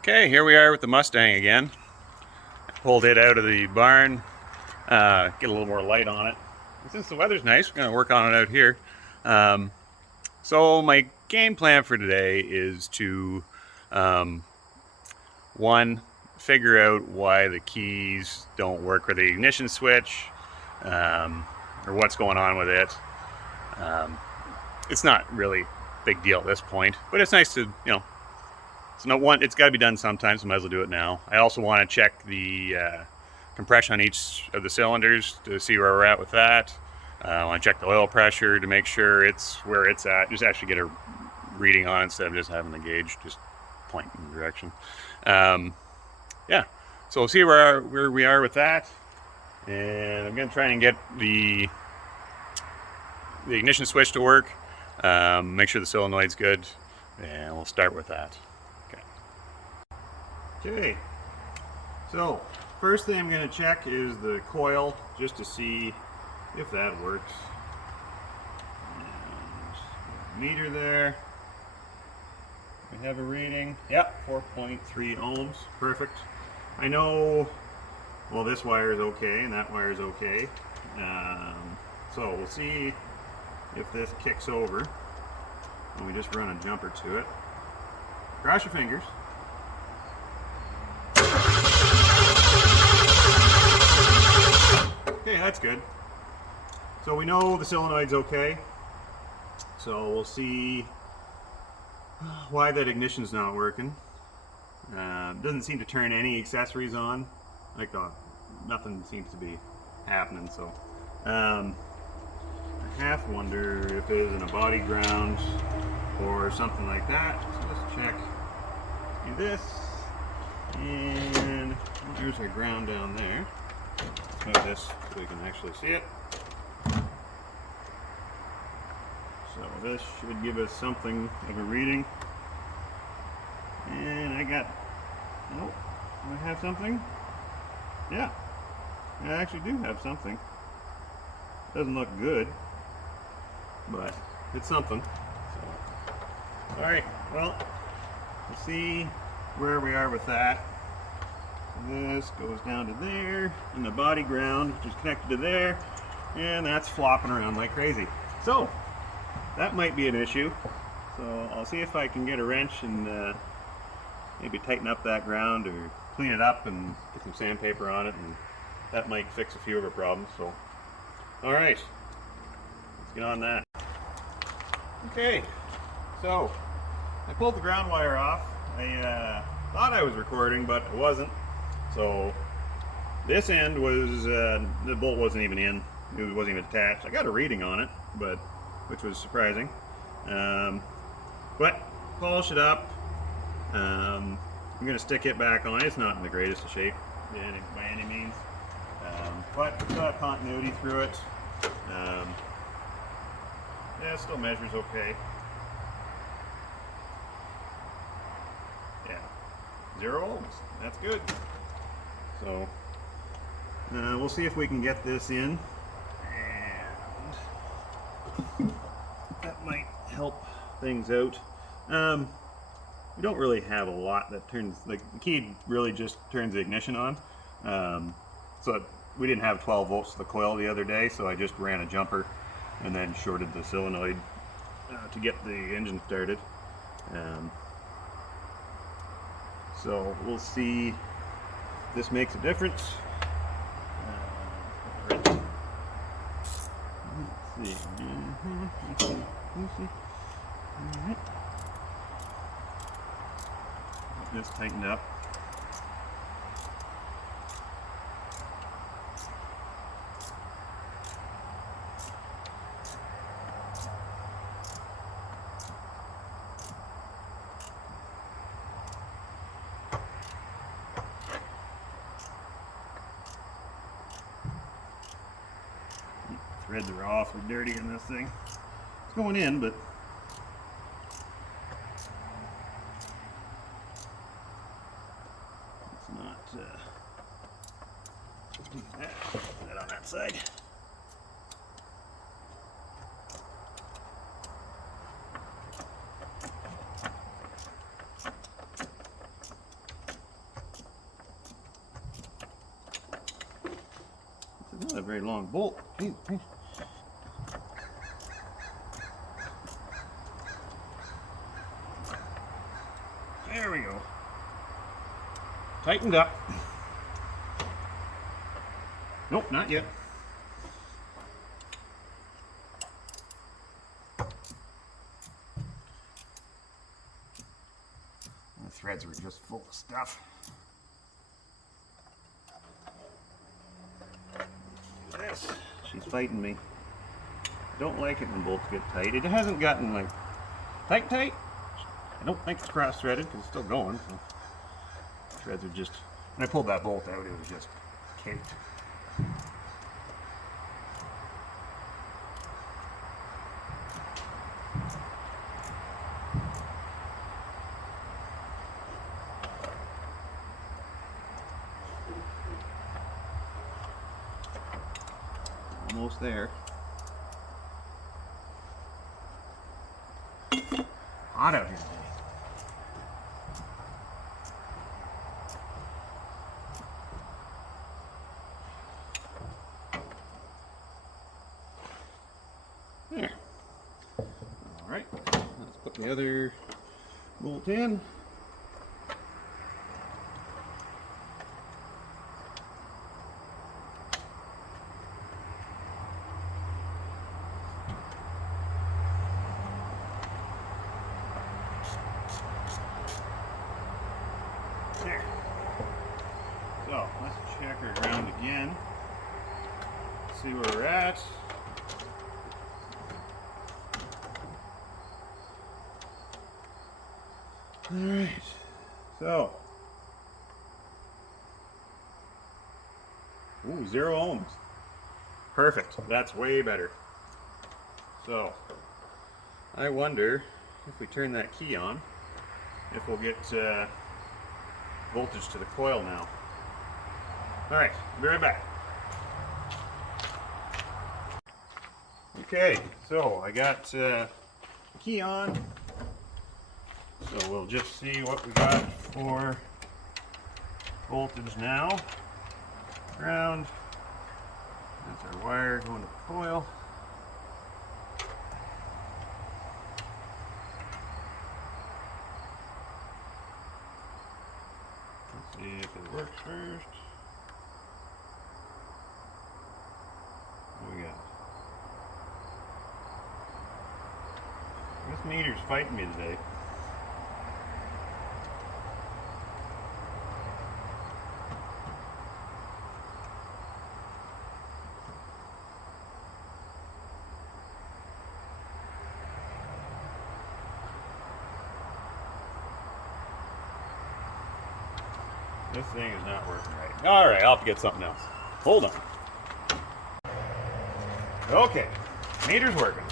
Okay, here we are with the Mustang again. I pulled it out of the barn, get a little more light on it. And since the weather's nice, we're going to work on it out here. Um, so my game plan for today is to, um, one, figure out why the keys don't work with the ignition switch, or what's going on with it. It's not really a big deal at this point, but it's nice to, it's got to be done sometime, so might as well do it now. I also want to check the compression on each of the cylinders to see where we're at with that. I want to check the oil pressure to make sure it's where it's at. Just actually get a reading on it instead of just having the gauge just point in the direction. Yeah, so we'll see where we are with that. And I'm going to try and get the ignition switch to work. Make sure the solenoid's good, and we'll start with that. Okay, so first thing I'm going to check is the coil just to see if that works. And meter there. We have a reading. Yep, 4.3 ohms. Perfect. I know, well, this wire is okay and that wire is okay. So we'll see if this kicks over when we just run a jumper to it. Cross your fingers. Okay, that's good. So we know the solenoid's okay. So we'll see why that ignition's not working. Doesn't seem to turn any accessories on. Like nothing seems to be happening. So I half wonder if it isn't a body ground or something like that. So let's check. Do this, and there's our ground down there. Let's move this so we can actually see it. So this should give us something of a reading. And I got, nope, do I have something? Yeah, I actually do have something. Doesn't look good, but it's something. So, all right, well, let's see where we are with that. This goes down to there, and the body ground, which is connected to there, and that's flopping around like crazy. So, that might be an issue. So, I'll see if I can get a wrench and maybe tighten up that ground or clean it up and get some sandpaper on it, and that might fix a few of our problems. So, alright, let's get on that. Okay, so, I pulled the ground wire off. I thought I was recording, but it wasn't. So this end was, the bolt wasn't even in, it wasn't even attached. I got a reading on it, which was surprising. But polish it up. I'm going to stick it back on. It's not in the greatest of shape by any means, but it's got continuity through it. Yeah, it still measures okay. Yeah, 0 ohms. That's good. So we'll see if we can get this in, and that might help things out. We don't really have a lot that turns, like the key really just turns the ignition on. So we didn't have 12 volts to the coil the other day, so I just ran a jumper and then shorted the solenoid to get the engine started. So we'll see if this makes a difference. Let's see. All right. Get this tightened up. Threads are awfully dirty in this thing. It's going in, but it's not. Put that on that side. very long bolt. There we go. Tightened up. Nope, not yet. The threads were just full of stuff. Look at this. She's fighting me. I don't like it when bolts get tight. It hasn't gotten like tight. I don't think it's cross-threaded because it's still going. So threads are just, when I pulled that bolt out, it was just caked. Almost there. Hot out here today. There. All right. Let's put the other bolt in. There. So let's check her around again. See where we're at. Alright. So. Ooh, 0 ohms. Perfect. That's way better. So I wonder if we turn that key on, if we'll get voltage to the coil now. Alright, I'll be right back. Okay, so I got the key on. So we'll just see what we got for voltage now. Ground. That's our wire going to the coil. Let's see if it works first. What do we got? This meter's fighting me today. This thing is not working right. Alright, I'll have to get something else. Hold on. Okay, meter's working.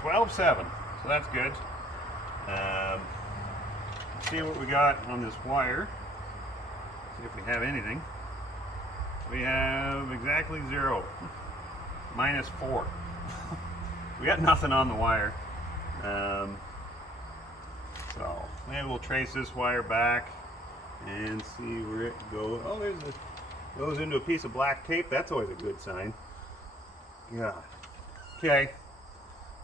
12.7, so that's good. Let's see what we got on this wire. See if we have anything. We have exactly 0. -4. We got nothing on the wire. So maybe we'll trace this wire back and see where it goes. Oh, goes into a piece of black tape. That's always a good sign. God. Okay.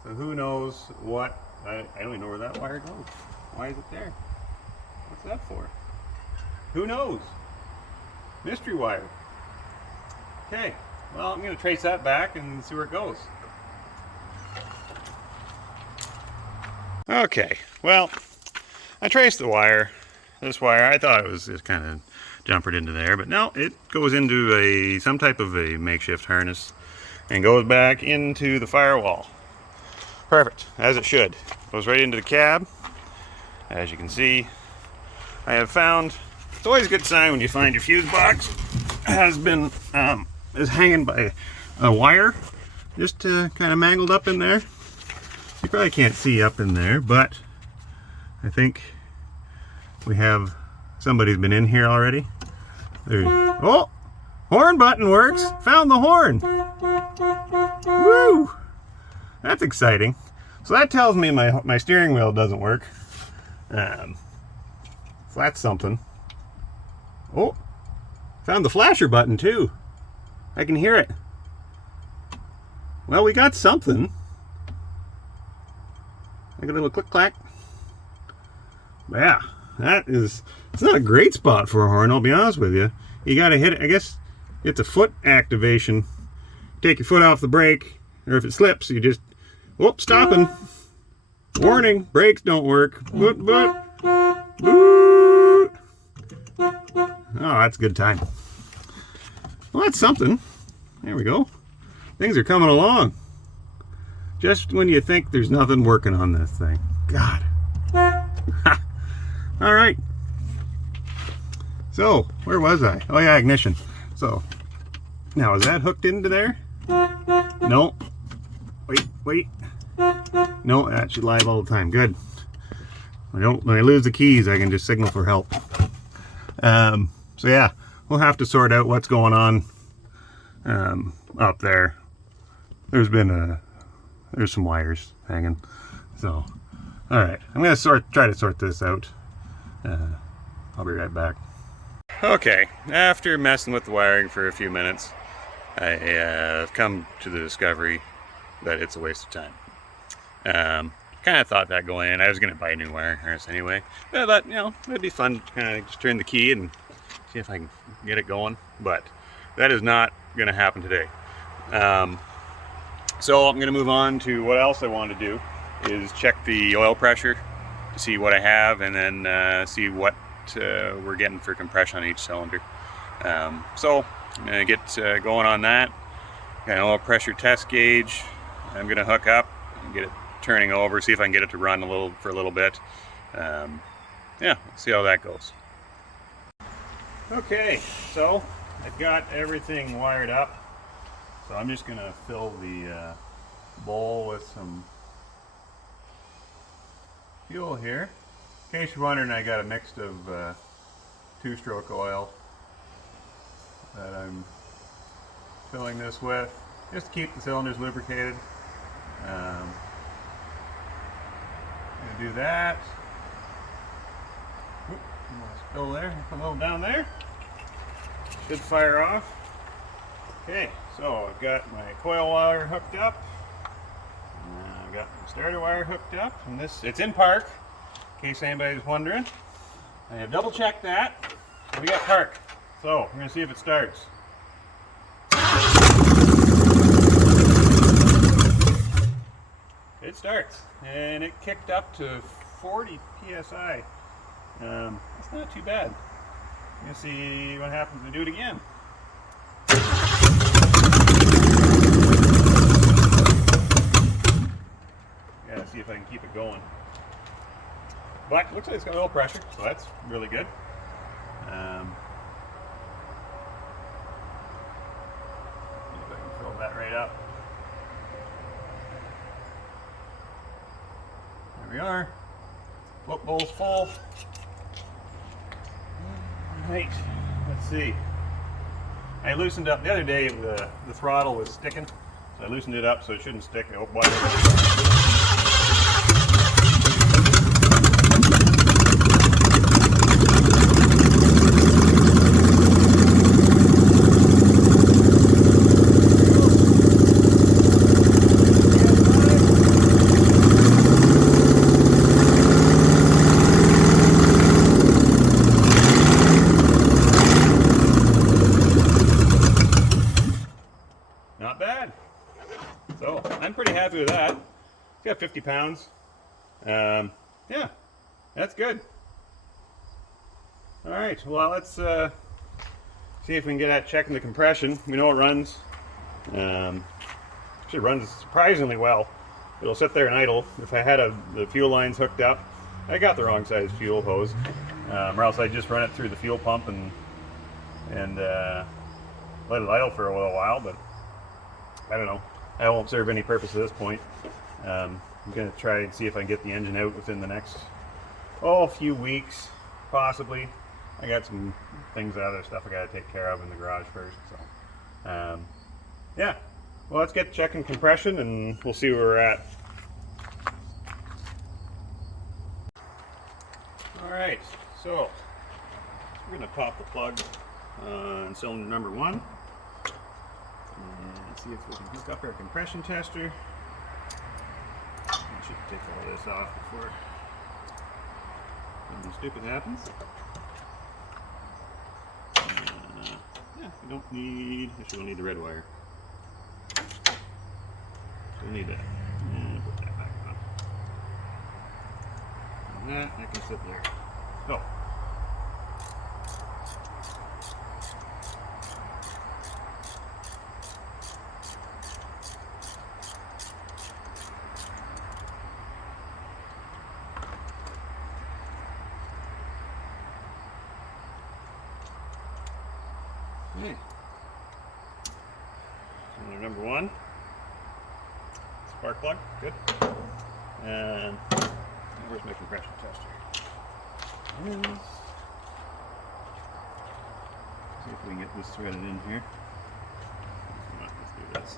So who knows what? I don't even know where that wire goes. Why is it there? What's that for? Who knows? Mystery wire. Okay. Well, I'm going to trace that back and see where it goes. Okay. Well, I traced the wire. This wire, I thought it was just kind of jumpered into there, but no, it goes into some type of a makeshift harness and goes back into the firewall. Perfect, as it should. Goes right into the cab. As you can see, I have found, it's always a good sign when you find your fuse box has been, is hanging by a wire, just kind of mangled up in there. You probably can't see up in there, but I think we have, somebody's been in here already. There, oh, horn button works. Found the horn. Woo! That's exciting. So that tells me my steering wheel doesn't work. So that's something. Oh, Found the flasher button too. I can hear it. Well, we got something. I got a little click-clack. Yeah, it's not a great spot for a horn, I'll be honest with you. You gotta hit it. I guess it's a foot activation. Take your foot off the brake, or if it slips, you just, whoop, stopping. Warning, brakes don't work. Boot, boot, boot. Oh, that's a good time. Well, that's something. There we go. Things are coming along. Just when you think there's nothing working on this thing. God. All right. So, where was I? Oh yeah, ignition. So, now is that hooked into there? No. Wait. No, that should live all the time. Good. When I lose the keys, I can just signal for help. So yeah, we'll have to sort out what's going on up there. There's some wires hanging. So, all right, I'm gonna try to sort this out. I'll be right back. Okay, after messing with the wiring for a few minutes, I've come to the discovery that it's a waste of time. Kind of thought that going in. I was going to buy a new wire harness anyway. But, you know, it'd be fun to kind of just turn the key and see if I can get it going. But that is not going to happen today. So I'm going to move on to what else I want to do is check the oil pressure to see what I have, and then see what we're getting for compression on each cylinder. So I'm going to get going on that. Got an oil pressure test gauge I'm going to hook up and get it turning over, see if I can get it to run for a little bit. Yeah, see how that goes. Okay, so I've got everything wired up. So I'm just going to fill the bowl with some fuel here. In case you're wondering, I got a mix of two-stroke oil that I'm filling this with, just to keep the cylinders lubricated. I'm going to do that. Spill there, a little down there. Should fire off. Okay, so I've got my coil wire hooked up. I've got my starter wire hooked up, and it's in park, in case anybody's wondering. I have double checked that. We got park. So we're going to see if it starts. It starts, and it kicked up to 40 psi. That's not too bad. I'm going to see what happens when we do it again. Gotta see if I can keep it going. But it looks like it's got oil pressure, so that's really good. See if I can fill that right up. There we are. Float bowl's full. Right, let's see. I loosened up the other day. The throttle was sticking, so I loosened it up so it shouldn't stick. Oh, boy. Not bad. So I'm pretty happy with that. It's got 50 pounds. Yeah, that's good. All right, well, let's see if we can get at checking the compression. We know it runs. Actually runs surprisingly well. It'll sit there and idle. If I had the fuel lines hooked up, I got the wrong size fuel hose, or else I'd just run it through the fuel pump and let it idle for a little while, but I don't know. That won't serve any purpose at this point. I'm going to try and see if I can get the engine out within the next, a few weeks, possibly. I got some things, other stuff I got to take care of in the garage first. So, yeah. Well, let's get checking compression and we'll see where we're at. All right. So, we're going to pop the plug on cylinder number 1 and see if we can hook up our compression tester. I should take all this off before something stupid happens. Yeah, we don't need, actually we'll need the red wire. So we'll need that. And put that back on. And that can sit there. Oh. Okay. Cylinder number 1. Spark plug, good. And where's my compression tester? See if we can get this threaded in here. Let's do this.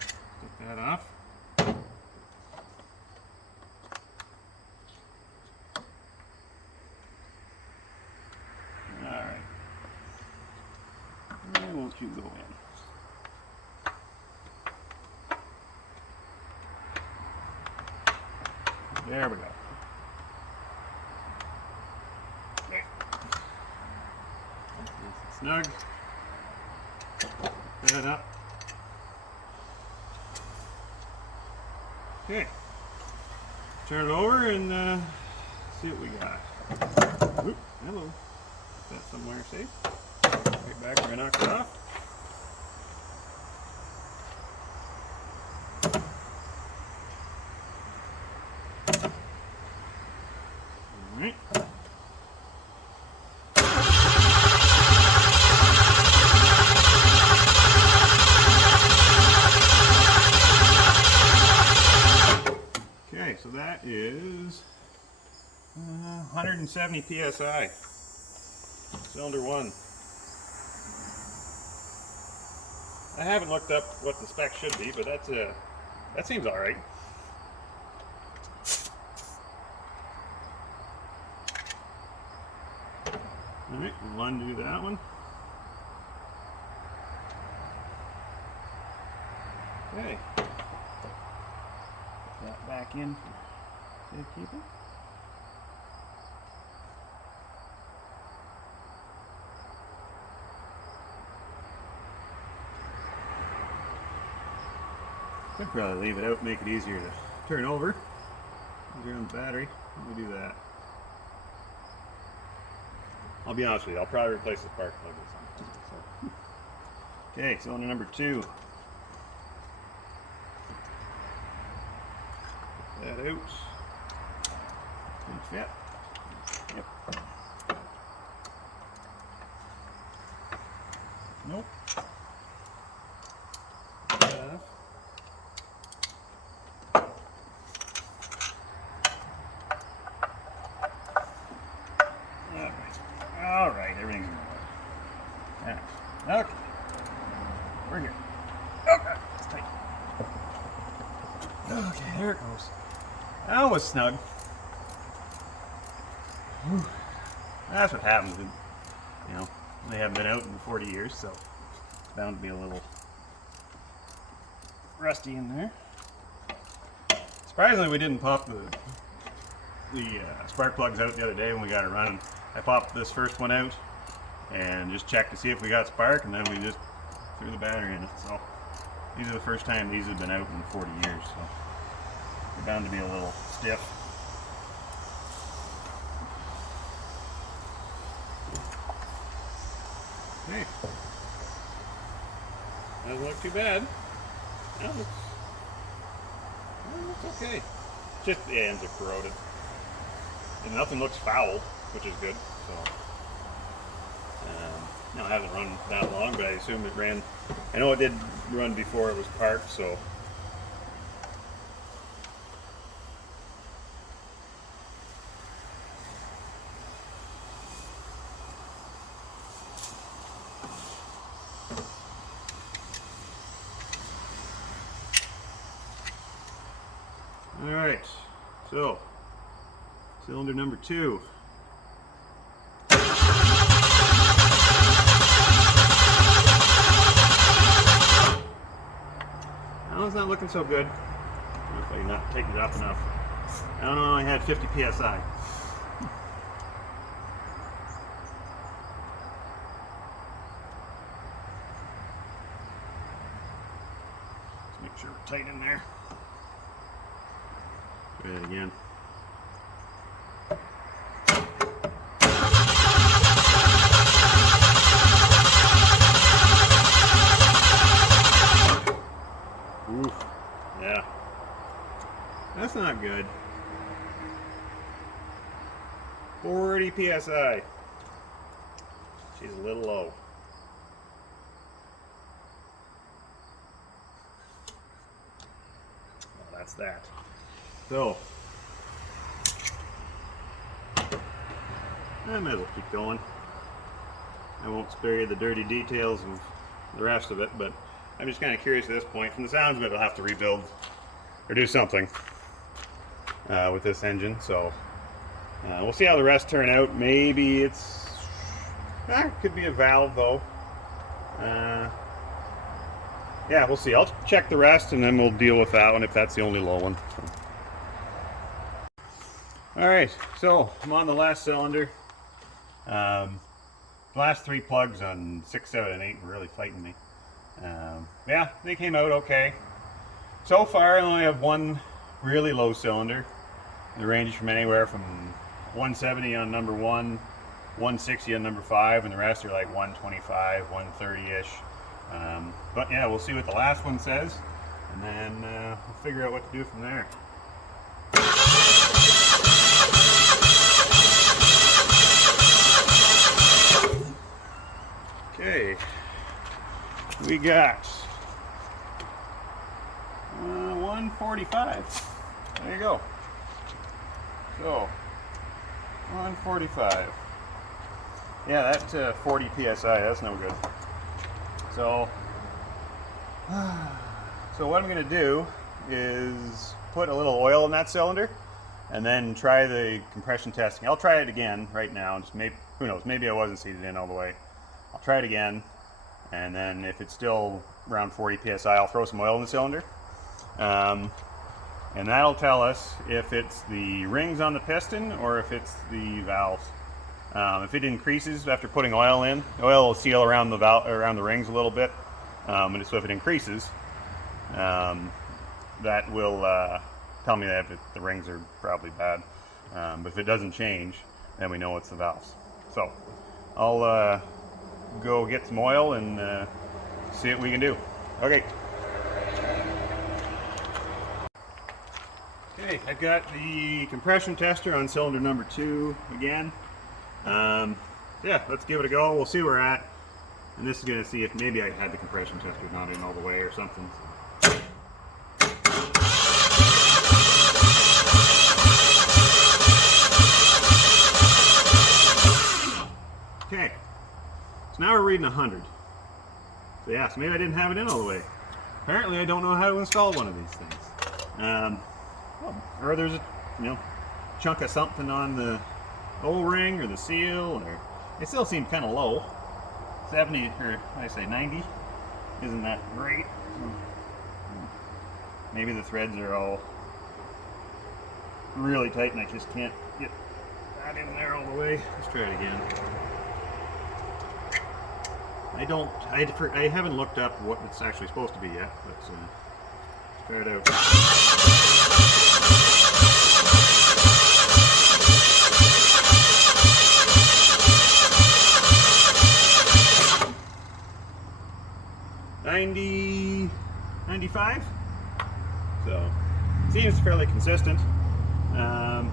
Take that off. Alright. Why won't you go in? There we go. Okay. Nice and snug. Put that up. Okay. Turn it over and see what we got. Oop, hello. Put that somewhere safe. Right back where I knocked it off. Alright. Okay, so that is 170 psi. Cylinder 1. I haven't looked up what the spec should be, but that seems all right. All right, we'll undo that one. Okay. Put that back in for safekeeping. Could probably leave it out, make it easier to turn over. Easier on the battery. Let me do that. I'll be honest with you, I'll probably replace the spark plug with something. So. Okay, cylinder number 2. Get that out. Good fit. Yep. Nope. Alright, everything's in order. Yeah. Okay. We're here. Okay, it's tight. Okay, there it goes. That was snug. Whew. That's what happens when, you know, they haven't been out in 40 years, so it's bound to be a little rusty in there. Surprisingly, we didn't pop the spark plugs out the other day when we got it running. I popped this first one out and just checked to see if we got spark, and then we just threw the battery in it. So these are the first time these have been out in 40 years, so they're bound to be a little stiff. Okay, doesn't look too bad. That looks okay. Just the ends are corroded, and nothing looks foul, which is good. So, now it hasn't run that long, but I assume it ran. I know it did run before it was parked, so. All right, so cylinder number 2. not looking so good. If I'm not taking it up enough. I don't know, I had 50 psi. Let's make sure we're tight in there. Try it again. Oof. Yeah. That's not good. 40 psi. She's a little low. Well, that's that. So, I might as well keep going. I won't spare you the dirty details of the rest of it, but I'm just kind of curious at this point. From the sounds of it, I'll have to rebuild or do something with this engine. So we'll see how the rest turn out. Maybe it's could be a valve though. Yeah, we'll see. I'll check the rest and then we'll deal with that one if that's the only low one. All right, so I'm on the last cylinder. Last 3 plugs on 6, 7, and 8 were really fighting me. Yeah, they came out okay. So far I only have one really low cylinder. It ranges from anywhere from 170 on number 1, 160 on number 5, and the rest are like 125, 130-ish. But yeah, we'll see what the last one says, and then we'll figure out what to do from there. Okay, we got 145. There you go. So 145. Yeah, that 40 psi. That's no good. So what I'm going to do is put a little oil in that cylinder, and then try the compression testing. I'll try it again right now. Just maybe, who knows? Maybe I wasn't seated in all the way. I'll try it again, and then if it's still around 40 psi, I'll throw some oil in the cylinder. And that'll tell us if it's the rings on the piston or if it's the valves. If it increases after putting oil in, oil will seal around the around the rings a little bit, and so if it increases, that will tell me that the rings are probably bad. But if it doesn't change, then we know it's the valves. So I'll go get some oil and see what we can do. Okay. Okay, I've got the compression tester on cylinder number 2 again. Yeah, let's give it a go. We'll see where we're at. And this is going to see if maybe I had the compression tester not in all the way or something. Okay, so now we're reading 100. So yeah, so maybe I didn't have it in all the way. Apparently I don't know how to install one of these things. Or there's a chunk of something on the O-ring or the seal, or it still seemed kind of low. 70 or I say 90 isn't that great. Maybe the threads are all really tight and I just can't get that in there all the way. Let's try it again. I haven't looked up what it's actually supposed to be yet, but let's try it out. $90, $95. So seems fairly consistent. I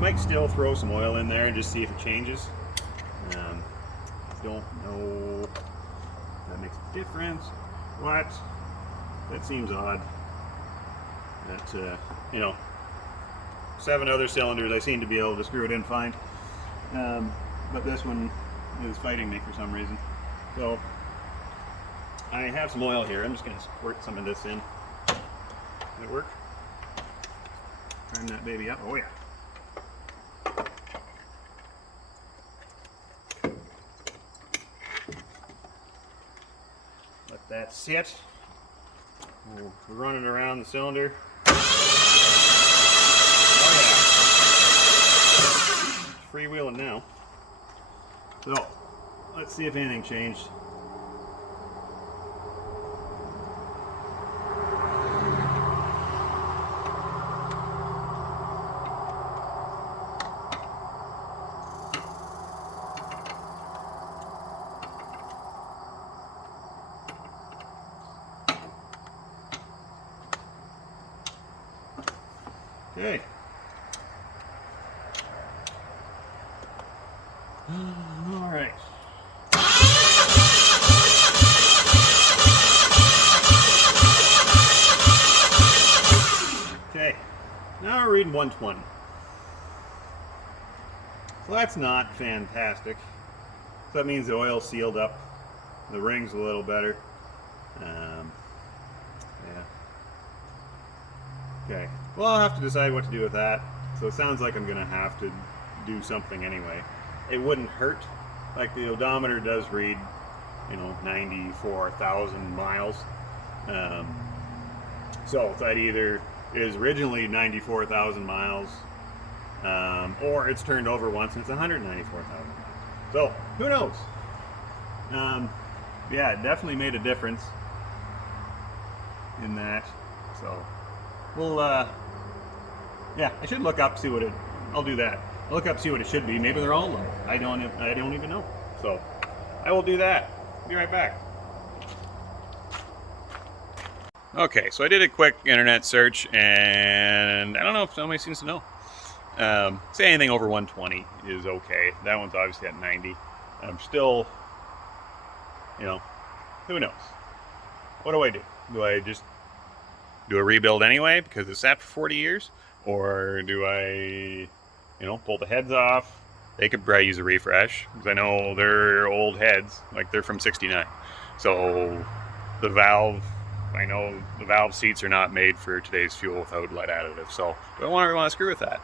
might still throw some oil in there and just see if it changes. Don't know if that makes a difference. What? That seems odd. That 7 other cylinders I seem to be able to screw it in fine, but this one is fighting me for some reason. So I have some oil here. I'm just going to squirt some of this in. Does it work? Turn that baby up. Oh yeah. Let that sit. We're running around the cylinder. Oh yeah. It's freewheeling now. So, let's see if anything changed. Okay. All right. Okay. Now we're reading 120. So that's not fantastic. So that means the oil's sealed up. The ring's a little better. Yeah. Okay. Well, I'll have to decide what to do with that. So it sounds like I'm going to have to do something anyway. It wouldn't hurt. Like the odometer does read, 94,000 miles. So that either is originally 94,000 miles, or it's turned over once and it's 194,000 miles. So who knows? Yeah, it definitely made a difference in that. So we'll, yeah, I should look up, see what I'll do that. I'll look up, see what it should be. Maybe they're all low. I don't even know. So I will do that. Be right back. Okay, so I did a quick internet search, and I don't know if somebody seems to know. Say anything over 120 is okay. That one's obviously at 90. I'm still, who knows? What do I do? Do I just do a rebuild anyway because it's sat for 40 years? Or do I, pull the heads off? They could probably use a refresh because I know they're old heads, like they're from '69. So the valve, I know the valve seats are not made for today's fuel without lead additive. So do I want to screw with that?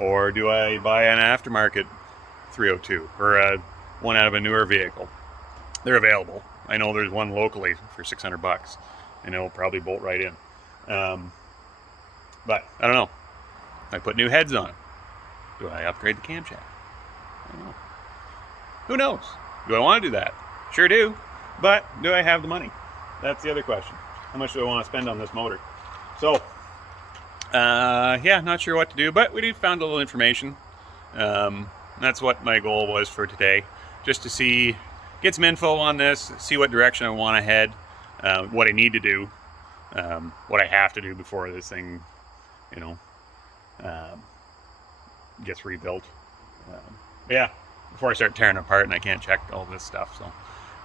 Or do I buy an aftermarket 302 or one out of a newer vehicle? They're available. I know there's one locally for $600 and it'll probably bolt right in. But I don't know. I put new heads on it. Do I upgrade the camshaft? I don't know. Who knows? Do I want to do that? Sure do. But do I have the money? That's the other question. How much do I want to spend on this motor? So, yeah, not sure what to do, but we found a little information. That's what my goal was for today. Just to get some info on this, see what direction I want to head, what I need to do, what I have to do before this thing, gets rebuilt. Yeah, before I start tearing it apart and I can't check all this stuff. So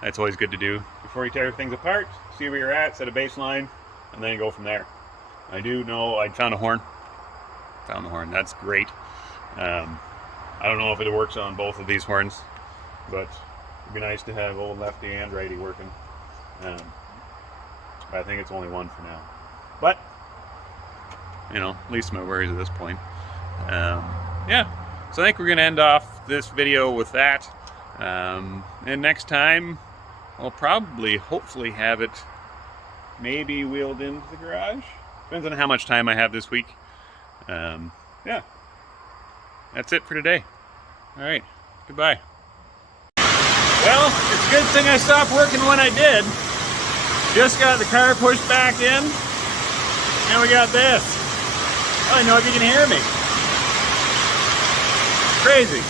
that's always good to do before you tear things apart. See where you're at, set a baseline, and then go from there. I do know I found a horn. Found the horn. That's great. I don't know if it works on both of these horns, but it'd be nice to have old lefty and righty working. I think it's only one for now. But at least my worries at this point. Yeah, so I think we're going to end off this video with that. And next time, I'll probably, hopefully have it maybe wheeled into the garage. Depends on how much time I have this week. Yeah, that's it for today. All right, goodbye. Well, it's a good thing I stopped working when I did. Just got the car pushed back in, and we got this. I don't know if you can hear me. Crazy.